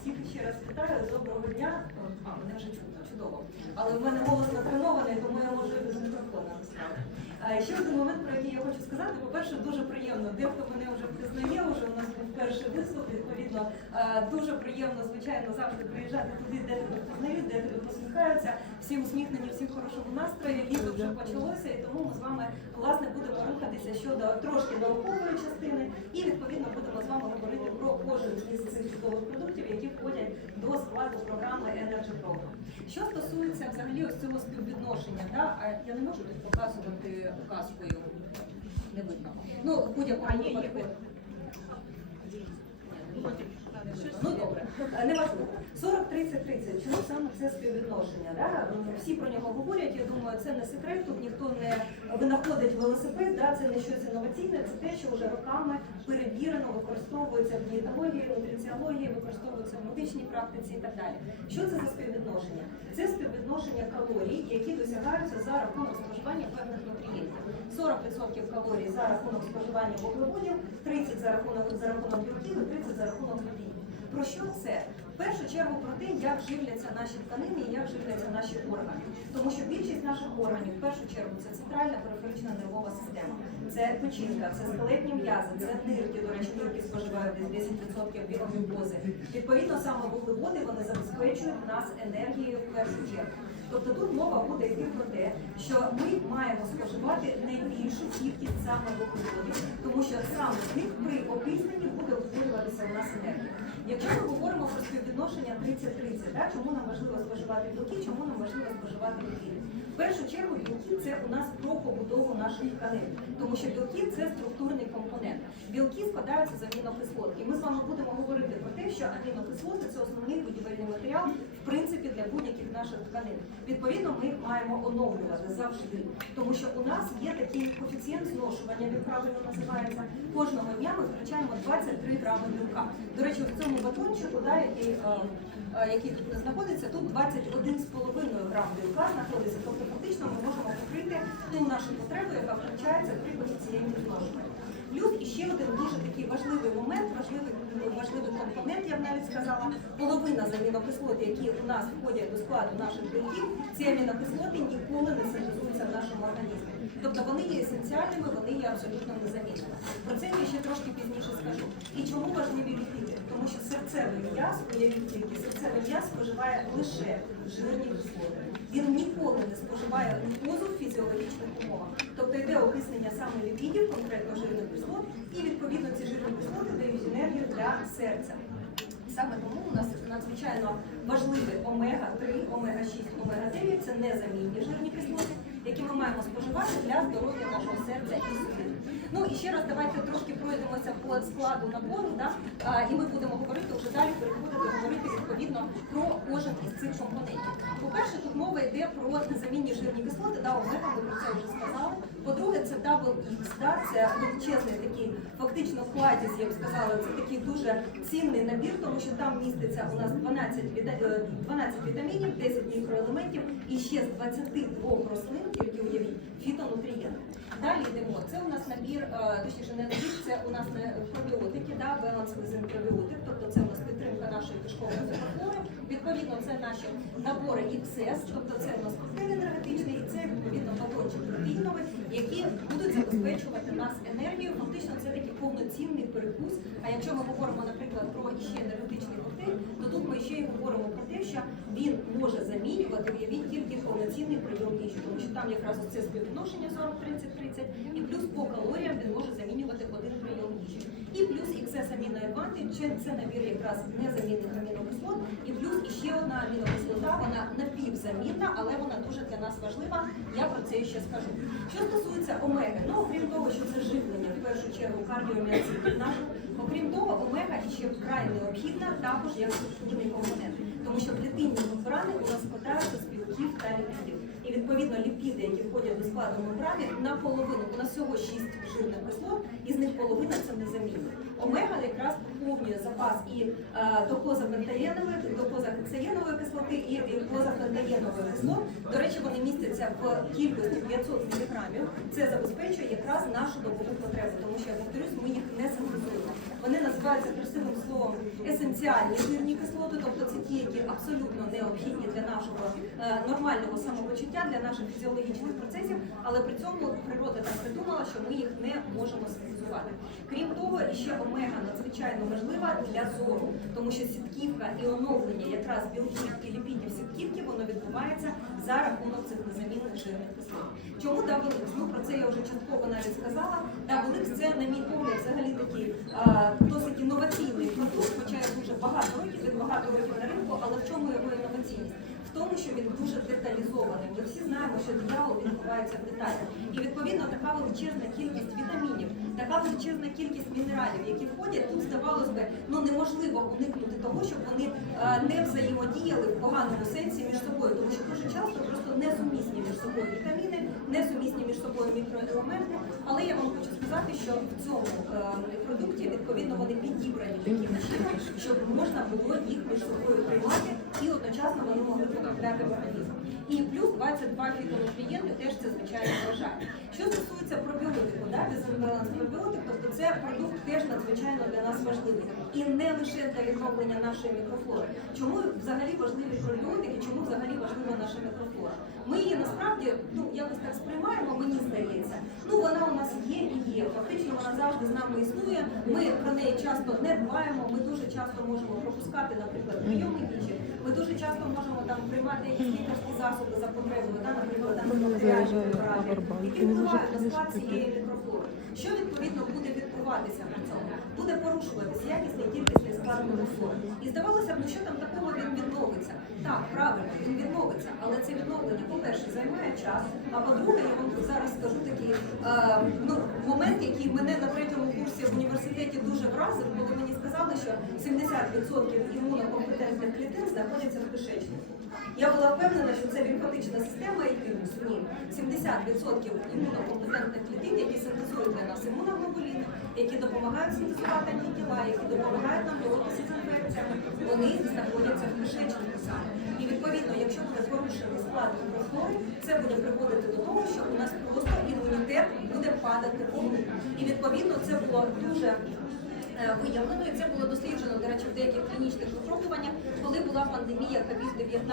Всіх ще раз вітаю, доброго дня. А, мене вже чутно, чудово. Але в мене голос натренований, тому я можу і без мікрофона розправити. Ще один момент, про який я хочу сказати. По-перше, дуже приємно. Дехто мене вже впізнає, вже у нас був перший виступ. Відповідно, дуже приємно, звичайно, завжди приїжджати туди, де тебе впізнають, де тебе посміхаються. Всі усміхнені, всі в хорошому настрої. Літо вже почалося, і тому ми з вами власне будемо щодо трошки наукової частини, і відповідно будемо з вами говорити про кожен із цих чудових продуктів, які входять до складу програми Energy Program. Що стосується взагалі ось цього співвідношення, да, а я не можу тут показувати указкою, не видно. Ну, в будь-якому випадку. Ну добре, Е, не важливо. 40-30-30. Чому саме це співвідношення? Да? Всі про нього говорять. Я думаю, це не секрет. Тут ніхто не винаходить велосипед. Да? Це не щось інноваційне, це те, що вже роками перевірено, використовується в дієтології, нутриціології, використовується в медичній практиці і так далі. Що це за співвідношення? Це співвідношення калорій, які досягаються за рахунок споживання певних нутрієнтів. 40% калорій за рахунок споживання вуглеводів, 30% за рахунок за рахунок білків і 30 за рахунок протеїнів. Про що це? В першу чергу про те, як живляться наші тканини і як живляться наші органи. Тому що більшість наших органів, в першу чергу, це центральна периферична нервова система, це печінка, це скелетні м'язи, це нирки. До речі, нирки споживають десь 10% біоглюкози. Відповідно, саме вуглеводи вони забезпечують нас енергією в першу чергу. Тобто тут мова буде йти про те, що ми маємо споживати найбільшу кількість саме вуглеводів, тому що саме з них при опизненні буде утворюватися у нас енергія. Якщо ми говоримо про співвідношення 30-30, да, чому нам важливо споживати білки, чому нам важливо споживати білки? Першу чергу білки це у нас про побудову наших тканин, тому що білки це структурний компонент. Білки складаються з амінокислот. І ми з вами будемо говорити про те, що амінокислоти це основний будівельний матеріал, в принципі, для будь-яких наших тканин. Відповідно, ми їх маємо оновлювати завжди, тому що у нас є такий коефіцієнт зношування, він правильно називається. Кожного дня ми втрачаємо 23 грами білка. До речі, в цьому батончику, да, е, який тут не знаходиться, тут 21,5 грам білка знаходиться. Тобто фактично ми можемо покрити ту нашу потребу, яка втрачається при коефіцієнті зношування. Плюс іще один дуже такий важливий момент, важливий важливий компонент, я б навіть сказала, половина з амінокислот, які у нас входять до складу наших білків, ці амінокислоти ніколи не синтезуються в нашому організмі. Тобто вони є есенціальними, вони є абсолютно незамінними. Про це я ще трошки пізніше скажу. І чому важливі ліпіди? Тому що серцевий м'яз, уявіть тільки, серцевий м'яз споживає лише жирні кислоти. Він ніколи не споживає глюкозу в фізіологічних умовах. Тобто йде окиснення саме ліпідів, конкретно жирних кислот, і відповідно ці жирні кислоти дають енергію для серця. Саме тому у нас надзвичайно важливі омега-3, омега-6, омега-9 це незамінні жирні кислоти, які ми маємо споживати для здоров'я нашого серця і судин. Ну і ще раз давайте трошки пройдемося по складу набору, да? а, і ми будемо говорити вже далі, переходити говорити відповідно про кожен із цих компонентів. По-перше, тут мова йде про незамінні жирні кислоти, да, ми про це вже сказали. По-друге, це X, да, це величезний такий фактично кладізь, я б сказала, це такий дуже цінний набір, тому що там міститься у нас 12, е, 12 вітамінів, 10 мікроелементів і ще з 22 рослин, тільки уявіть, фітонутрієнти. Далі йдемо. Це у нас набір, е, точніше не набір, це у нас пробіотики, да, баланс визин пробіотик, Відповідно, це наші набори XS, тобто це у нас коктейль енергетичний, і це відповідно батончик протеїновий, які будуть забезпечувати нас енергією. Фактично, це такий повноцінний перекус. А якщо ми говоримо, наприклад, про іще енергетичний коктейль, то тут ми ще й говоримо про те, що він може замінювати уявіть тільки повноцінний прийом їжі, тому що там якраз це співвідношення 40-30-30, і плюс по калоріям він може замінювати один прийом їжі. І плюс XS Amino Advantage, це- набір якраз незамінних амінокислот, і плюс іще одна амінокислота, вона напівзамінна, але вона дуже для нас важлива. Я про це ще скажу. Що стосується омеги, ну окрім того, що це живлення, в першу чергу кардіоміоцитів наших, окрім того, омега ще вкрай необхідна також як структурний компонент, тому що клітинні мембрани у нас складаються з білків та відповідно ліпіди, які входять до складу мембрани, наполовину, у нас всього 6 жирних кислот, із них половина це незамінні. Омега якраз поповнює запас і е, докозапентаєнової, докозахексаєнової кислоти і глюкозапентаєнової кислот. До речі, вони містяться в кількості 500 мг. Це забезпечує якраз нашу добову потребу, тому що я повторюсь, ми їх не синтезуємо. Вони називаються красивим словом есенціальні жирні кислоти, тобто це ті, які абсолютно необхідні для нашого е, нормального самопочуття, для наших фізіологічних процесів, але при цьому природа так придумала, що ми їх не можемо синтезувати. Крім того, ще омега надзвичайно важлива для зору, тому що сітківка і оновлення якраз білків і ліпідів сітківки воно відбувається за рахунок цих незамінних жирних кислот. Чому Давеликс? Ну про це я вже частково навіть сказала. Давеликс це, на мій погляд, взагалі такий а, досить інноваційний продукт, хоча я дуже багато років, він багато років на ринку, але в чому його інноваційність? В тому, що він дуже деталізований. Ми всі знаємо, що диявол відбувається в деталях. І відповідно така величезна кількість вітамінів, така величезна кількість мінералів, які входять, тут здавалось би, ну неможливо уникнути того, щоб вони е, не взаємодіяли в поганому сенсі між собою, тому що дуже часто просто несумісні між собою вітаміни, несумісні між собою мікроелементи. Але я вам хочу сказати, що в цьому е, продукті відповідно вони підібрані такі чином, щоб можна було їх між собою приймати і одночасно вони могли потрапляти в організм. І плюс 22 фітонутрієнти теж це звичайно вважає. Що стосується пробіотику, да, дезенбаланс пробіотик, тобто це продукт теж надзвичайно для нас важливий. І не лише для відновлення нашої мікрофлори. Чому взагалі важливі пробіотики, чому взагалі важлива наша мікрофлора? Ми її насправді ну якось так сприймаємо, мені здається. Ну вона у нас є і є. Фактично вона завжди з нами існує. Ми про неї часто не дбаємо. Ми дуже часто можемо пропускати, наприклад, прийоми їжі. Ми дуже часто можемо там приймати якісь лікарські засоби за потребою, да, наприклад, там антибактеріальні препарати, які впливають на склад цієї мікрофлори. Що відповідно буде відбуватися при цьому? Буде порушуватися якісний кількісний склад мікрофлори. І здавалося б, ну що там такого він відновиться? Так, правильно, він відновиться, але це відновлення, по-перше, займає час. А по-друге, я вам зараз скажу такий е, ну, момент, який мене на третьому курсі в університеті дуже вразив, коли мені сказали, що 70% імунокомпетентних знаходяться в кишечнику. Я була впевнена, що це лімфатична система і тимус. Ні. 70% імунокомпетентних клітин, які синтезують для нас імуноглобуліни, які допомагають синтезувати антитіла, які допомагають нам боротися з інфекціями, вони знаходяться в кишечнику саме. І відповідно, якщо буде порушений склад мікрофлори, це буде приводити до того, що у нас просто імунітет буде падати вниз. І відповідно це було дуже е, виявлено, і це було досліджено, до речі, в була пандемія COVID-19,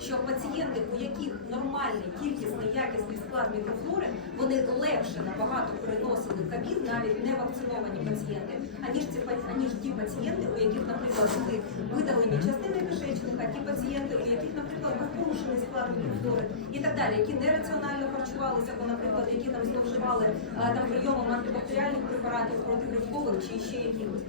що пацієнти, у яких нормальний, кількісний, якісний склад мікрофлори, вони легше набагато переносили ковід, навіть не вакциновані пацієнти, аніж ці аніж ті пацієнти, у яких, наприклад, були видалені частини кишечника, ті пацієнти, у яких, наприклад, був порушений склад мікрофлори і так далі, які нераціонально харчувалися, або, наприклад, які там зловживали там прийомом антибактеріальних препаратів протигрибкових чи ще якихось.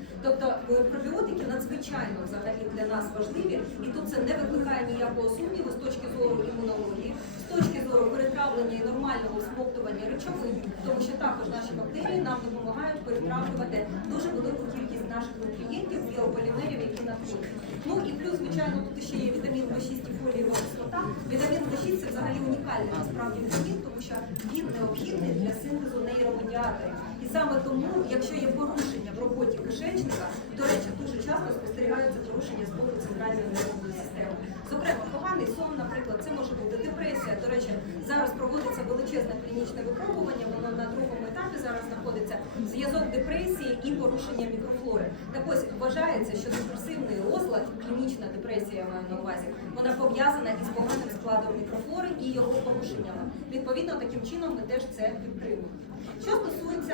Надзвичайно взагалі для нас важливі, і тут це не викликає ніякого сумніву з точки зору імунології, з точки зору перетравлення і нормального всмоктування речовин, тому що також наші бактерії нам допомагають перетравлювати дуже велику кількість наших нутрієнтів, біополімерів, які надходять. Ну і плюс, звичайно, тут ще є вітамін В6 і фолієва кислота. Вітамін В6 це взагалі унікальний насправді вітамін, тому що він необхідний для синтезу нейромедіаторів. І саме тому, якщо є порушення в роботі кишечника, до речі, дуже часто спостерігаються порушення з боку центральної нервової системи. Зокрема, поганий сон, наприклад, це може бути депресія. До речі, зараз проводиться величезне клінічне випробування, воно на другому етапі зараз знаходиться. Зв'язок депресії і порушення мікрофлори. Так ось вважається, що депресивний розлад, клінічна депресія я маю на увазі, вона пов'язана із поганим складом мікрофлори і його порушеннями. Відповідно, таким чином ми теж це підтримуємо. Що стосується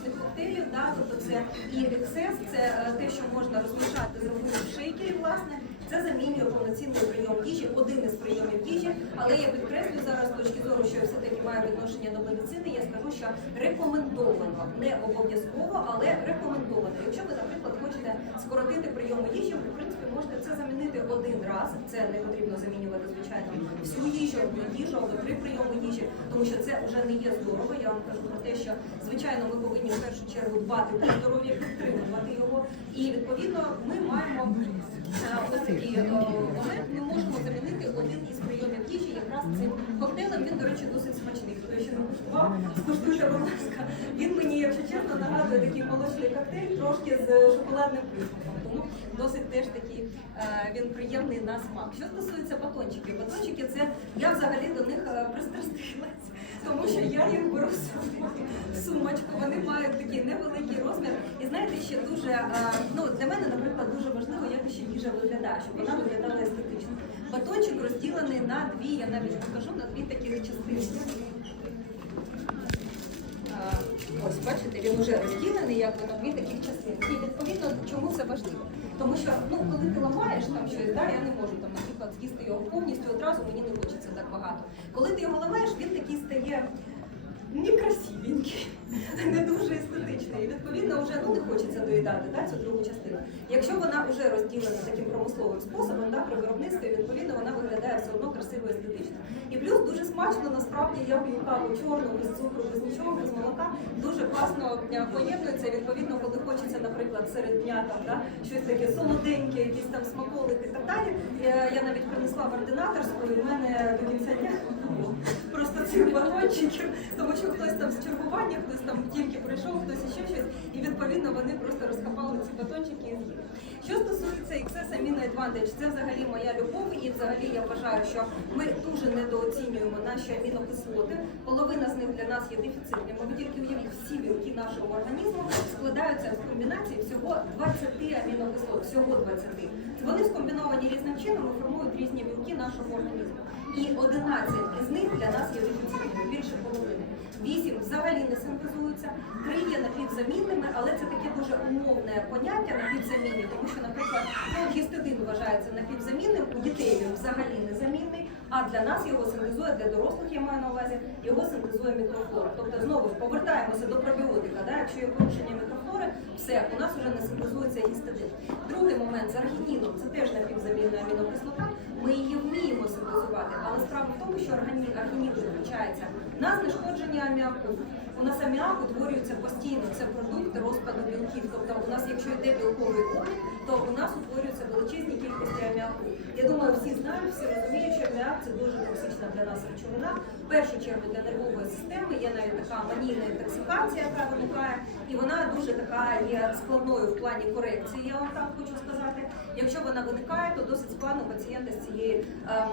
енергетичних коктейлів, да, тобто це і ексес, це е, те, що можна розмішати зробити в шейкері, власне, це замінює повноцінний прийом їжі, один із прийомів їжі. Але я підкреслю зараз з точки зору, що я все-таки маю відношення до медицини, я скажу, що рекомендовано, не обов'язково, але рекомендовано. Якщо ви, наприклад, хочете скоротити прийоми їжі, в принципі, можете це замінити один раз. Це не потрібно замінювати, звичайно, всю їжу, одну їжу або три прийоми їжі, тому що це вже не є здорово. Я вам кажу про те, що звичайно ми повинні в першу чергу дбати про здоров'я, підтримувати його. І відповідно ми маємо е, ось е, момент. Ми можемо замінити один із прийомів їжі якраз цим коктейлем. Він, до речі, досить смачний. Хто ще не куштував, скуштуйте, будь ласка. Він мені, якщо чесно, нагадує такий молочний коктейль, трошки з шоколадним присмаком. Досить теж такий е, він приємний на смак. Що стосується батончиків, батончики це я взагалі до них е, пристрастилась, тому що я їх беру в сумочку. Вони мають такий невеликий розмір. І знаєте, ще дуже е, ну для мене, наприклад, дуже важливо, як ще їжа виглядає, щоб вона виглядала естетично. Батончик розділений на дві, я навіть покажу, на дві таких частини. Ось бачите, він вже розділений якби на дві таких частини. І відповідно чому це важливо? Тому що ну коли ти ламаєш там щось, да, я не можу там, наприклад, з'їсти його повністю одразу, мені не хочеться так багато. Коли ти його ламаєш, він такий стає некрасивенький, не дуже естетичний. І відповідно вже ну не хочеться доїдати да, цю другу частину. Якщо вона вже розділена таким промисловим способом, да, при виробництві, відповідно вона виглядає все одно красиво естетично. І плюс дуже смачно, насправді я п'ю каву чорну, без цукру, без нічого, без молока. Дуже класно е, поєднується. Відповідно, коли хочеться, наприклад, серед дня там да, щось таке солоденьке, якісь там смаколики і так далі. Я, я навіть принесла в ординаторську, і в мене до кінця дня просто цих батончиків, тому що хтось там з чергування, хтось там тільки прийшов, хтось іще щось, і відповідно вони просто розкопали ці батончики і з'їли. Що стосується XS Amino Advantage, це взагалі моя любов, і взагалі я вважаю, що ми дуже недооцінюємо наші амінокислоти. Половина з них для нас є дефіцитними. Ви тільки уявіть, всі білки нашого організму складаються в комбінації всього 20 амінокислот, всього 20. Вони скомбіновані різним чином і формують різні білки нашого організму. І 11 із них для нас є дефіцитними, більше половини. 8 взагалі не синтезуються, 3 є напівзамінними, але це таке дуже умовне поняття напівзамінні, тому що, наприклад, ну, гістидин вважається напівзамінним, у дітей він взагалі незамінний, а для нас його синтезує, для дорослих я маю на увазі, його синтезує мікрофлора. Тобто знову ж повертаємося до пробіотика. Да? Якщо є порушення мікрофлори, все, у нас вже не синтезується гістидин. Другий момент з аргініном, це теж напівзамінна амінокислота. Ми її вміємо синтезувати, але справа в тому, що організм виключається на знешкодження аміаку. У нас аміак утворюється постійно, це продукт розпаду білків. Тобто у нас, якщо йде білковий обмін, то у нас утворюються величезні кількості аміаку. Я думаю, всі знають, всі розуміють, що аміак це дуже токсична для нас речовина. Першу чергу для нервової системи є навіть така манійна інтоксикація, яка виникає, і вона дуже така є складною в плані корекції. Я вам так хочу сказати. Якщо вона виникає, то досить складно пацієнта з цієї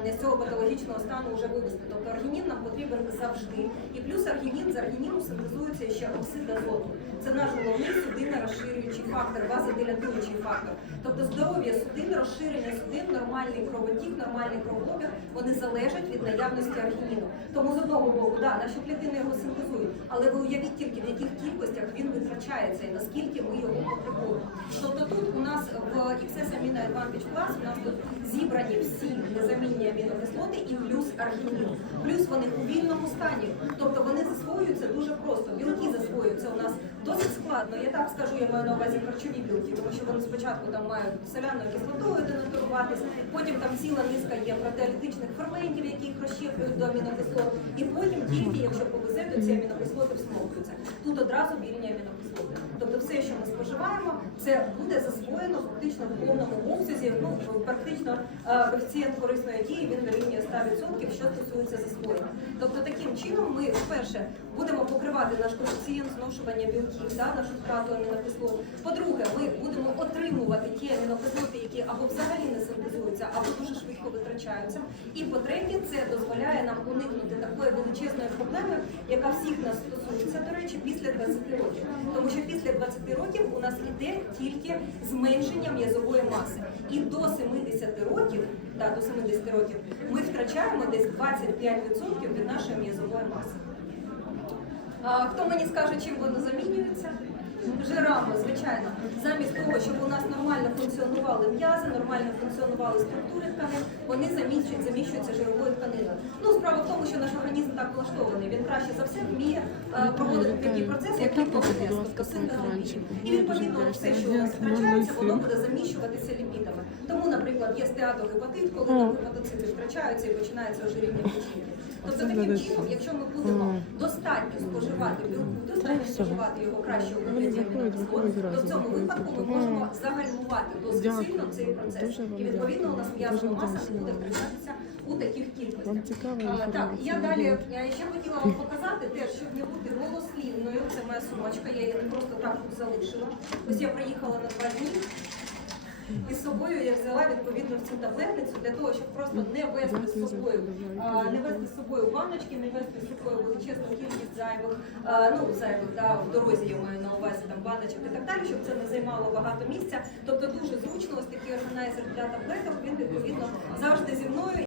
е, з цього патологічного стану вже вивести. Тобто аргінін нам потрібен завжди. І плюс аргінін з аргініну синтезується ще оксид азоту. Це наш головний судинно розширюючий фактор, вазодилатуючий фактор. Тобто здоров'я судин, розширення судин, нормальний кровотік, нормальний кровообіг, вони залежать від наявності аргініну. Тому з одного боку, да, наші клітини його синтезують, але ви уявіть тільки в яких кількостях він витрачається і наскільки ми його потребуємо. Тобто тут у нас в XS Amino Advantage Plus у нас тут зібрані всі незамінні амінокислоти і плюс аргінін. Плюс вони у вільному стані. Тобто вони засвоюються дуже просто. Білки засвоюються у нас досить складно. Я так скажу, я маю на увазі харчові білки, тому що вони спочатку там мають соляною кислотою денатуруватись, потім там ціла низка є протеолітичних ферментів, які їх розщеплюють до амінокислот. І потім тільки, якщо повезе, то ці амінокислоти всмоктуються. Тут одразу вільні амінокислоти. Тобто все, що ми споживаємо, це буде засвоєно фактично в повному обсязі. Ну практично е, коефіцієнт корисної дії він дорівнює 100%, що стосується засвоєння. Тобто таким чином ми вперше будемо покривати наш коефіцієнт зношування білків, да, нашу втрату амінокислот. По-друге, ми будемо отримувати ті амінокислоти, які або взагалі не синтезуються, або дуже швидко витрачаються. І по-третє, це дозволяє нам уникнути такої величезної проблеми, яка всіх нас стосується, до речі, після 20 років. Тому що після 20 років у нас іде тільки зменшення м'язової маси. І до 70 років, да, до 70 років, ми втрачаємо десь 25% від нашої м'язової маси. Хто мені скаже, чим воно замінюється? Жирами, звичайно. Замість того, щоб у нас нормально функціонували м'язи, нормально функціонували структури тканин, вони заміщують, заміщуються жировою тканиною. Ну, справа в тому, що наш організм так влаштований. Він краще за все вміє е, проводити такі процеси, як ліпофонез, тобто синтез ліпідів. І відповідно все, що у нас втрачається, воно буде заміщуватися ліпідами. Тому, наприклад, є стеатогепатит, коли гепатоцити втрачаються і починається ожиріння печінки. Тобто таким чином, якщо ми будемо достатньо споживати білку, достатньо споживати його краще у вигляді амінокислот, то в цьому випадку ми можемо загальмувати досить сильно цей процес. І відповідно у нас м'язова маса не буде втрачатися у таких кількостях. Так, я далі я ще хотіла вам показати теж, щоб не бути голослівною. Це моя сумочка, я її не просто так залишила. Ось я приїхала на два дні. І з собою я взяла відповідно в цю таблетницю для того, щоб просто не вести з собою, а, не вести з собою баночки, не вести з собою величезну кількість зайвих, а, ну зайвих да, в дорозі я маю на увазі там баночок і так далі, щоб це не займало займало багато місця. Тобто дуже зручно, ось такий органайзер для таблеток, він відповідно завжди зі мною.